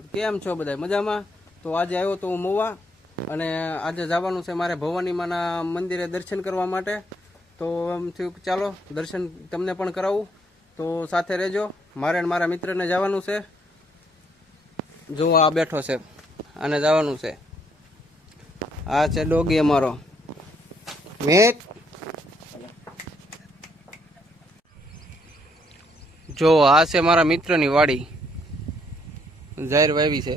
કેમ છો બધા મજામાં? તો આજે આવ્યો તો હું મોવા અને આજે જવાનું છે મારે ભવાનીમાના મંદિરે દર્શન કરવા માટે. તો એમ થયું ચાલો, દર્શન તમને પણ કરાવું. તો સાથે રહેજો. મારે અને મારા મિત્રને જવાનું છે. જો આ બેઠો છે આને જવાનું છે. આ છે ડોગી અમારો. મેટ જો આ છે મારા મિત્રની વાડી. જાહેર વાવી છે.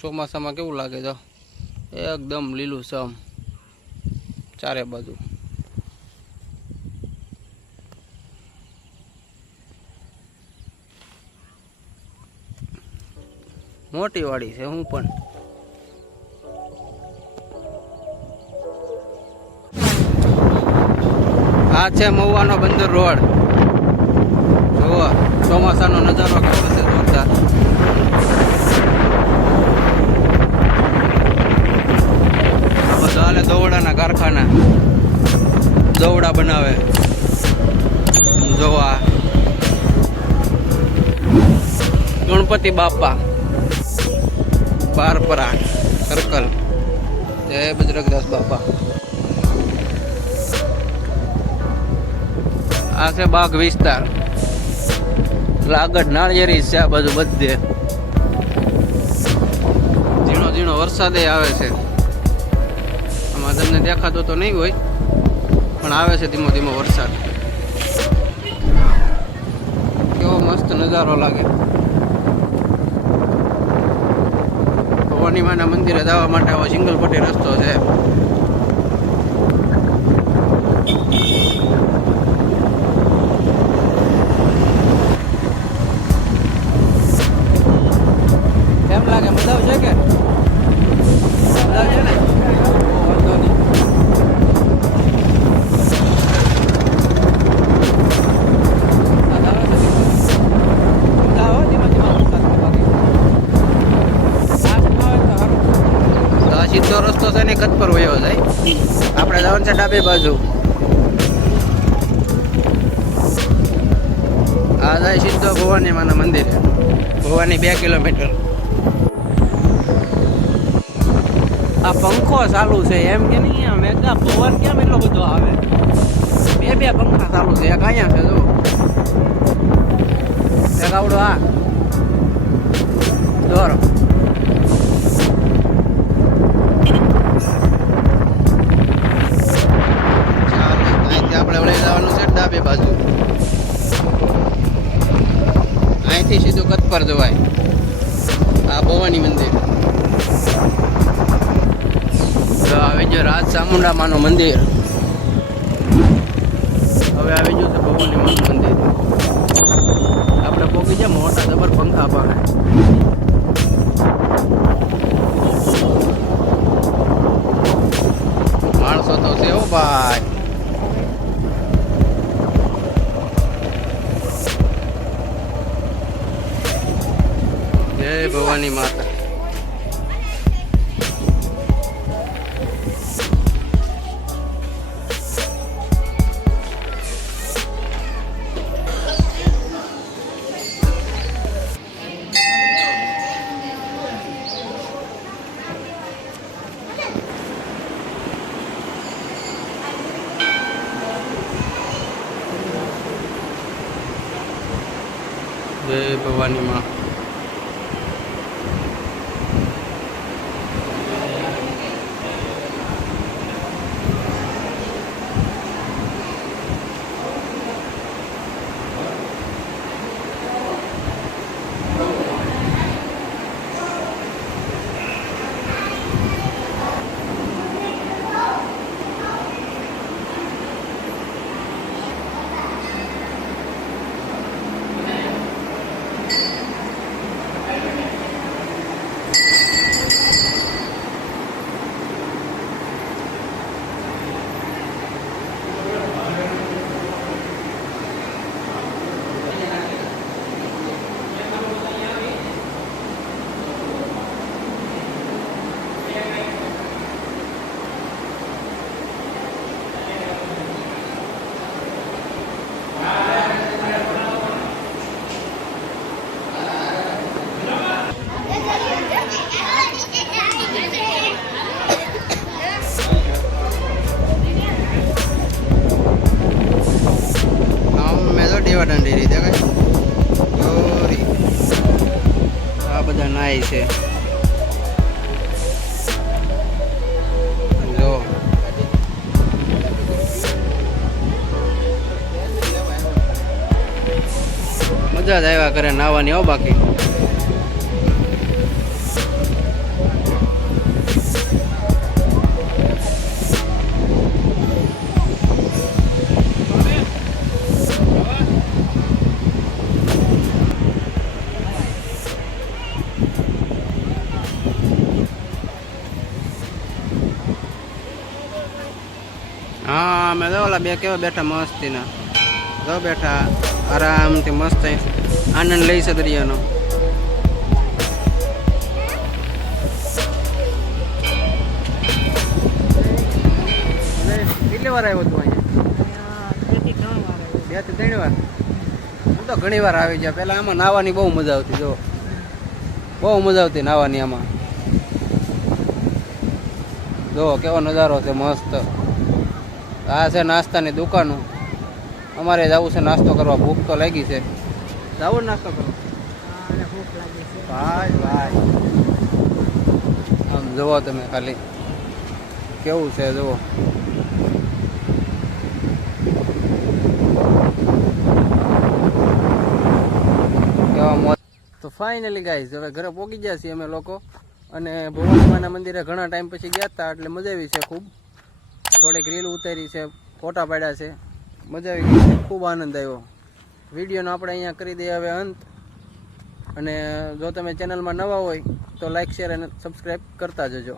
ચોમાસામાં કેવું લાગે છે? એકદમ લીલું સમ ચારે બાજુ. મોટી વાડી છે હું પણ. આ છે મહુવાનો બંદર રોડ. ચોમાસાનો નજારો કેવો છે જોરદાર. બધા હાલે દોવડાના કારખાના. દોવડા બનાવે. જોવા ગણપતિ બાપા. બારપરા, સર્કલ. જય બજરંગદાસ બાપા. આ છે બાગ વિસ્તાર. લાગડ નાળિયેરી છે આ બાજુ બધે. ઝીણો ઝીણો વરસાદે આવે છે. આમાં તમને દેખાતો તો નહીં હોય, પણ આવે છે ધીમો ધીમો વરસાદ. કેવો મસ્ત નજારો લાગે. ભવાની માના મંદિરે જવા માટે આવો સિંગલ પટ્ટી રસ્તો છે. સીધો રસ્તો છે ને કચ્છ પર વયો જાય. આપણે જવાનું છે ડાબી બાજુ. આ જાય સીધો ભવાની માના મંદિરે. ભવાની બે કિલોમીટર. આ પંખો ચાલુ છે, એમ કે નહીં એકદમ પવન કેમ એટલો બધો આવે? બે બે પંખા ચાલુ છે, એક અહીંયા છે જો એક આવડો આ. પર જવાય. આ ભવાની મંદિર. તો આવી ગયો રાજ ચામુંડામાનું મંદિર. હવે આવી ગયું છે ભવાની મંદિર. આપણે પોકી છે મોટા જબર પંખા પાસે. માણસો તો છે હો ભાઈ. જય ભવાની માતા જય ભવાની માં નાય છે. જો. મજા જ આવ્યા કરે નાવાની હો બાકી. અમે તો ઓલા બે કેવા બેઠા મસ્તીના. જો બેઠા આરામથી મસ્ત આનંદ લઈ છે દરિયાનો કેટલી વાર આવ્યો તું અહીંયા? બેથી ત્રણ હું તો ઘણી વાર આવી ગયા. પેલા આમાં નાહવાની બહુ મજા આવતી જો બહુ મજા આવતી નાવાની આમાં. જો કેવો નજારો છે, મસ્ત. આ છે નાસ્તાની દુકાનો. અમારે જવું છે નાસ્તો કરવા, ભૂખ તો લાગી છે. જાવ નાસ્તો કરો ભાઈ ભાઈ. આમ જુઓ તમે ખાલી. કેવું છે જુઓ. તો ફાઇનલી ગાઈઝ હવે ઘરે પહોંચી ગયા છીએ અમે લોકો. અને ભગવાન મંદિરે ઘણા ટાઈમ પછી ગયા હતા, એટલે મજા આવી છે ખૂબ. થોડીક રીલ ઉતારી છે, ફોટા પાડ્યા છે. મજા આવી ગઈ ખૂબ આનંદ આવ્યો. વિડીયોનો આપણે અહીંયા કરી દઈએ હવે અંત. અને જો તમે ચેનલમાં નવા હોય તો લાઇક શેર અને સબસ્ક્રાઈબ કરતા જજો.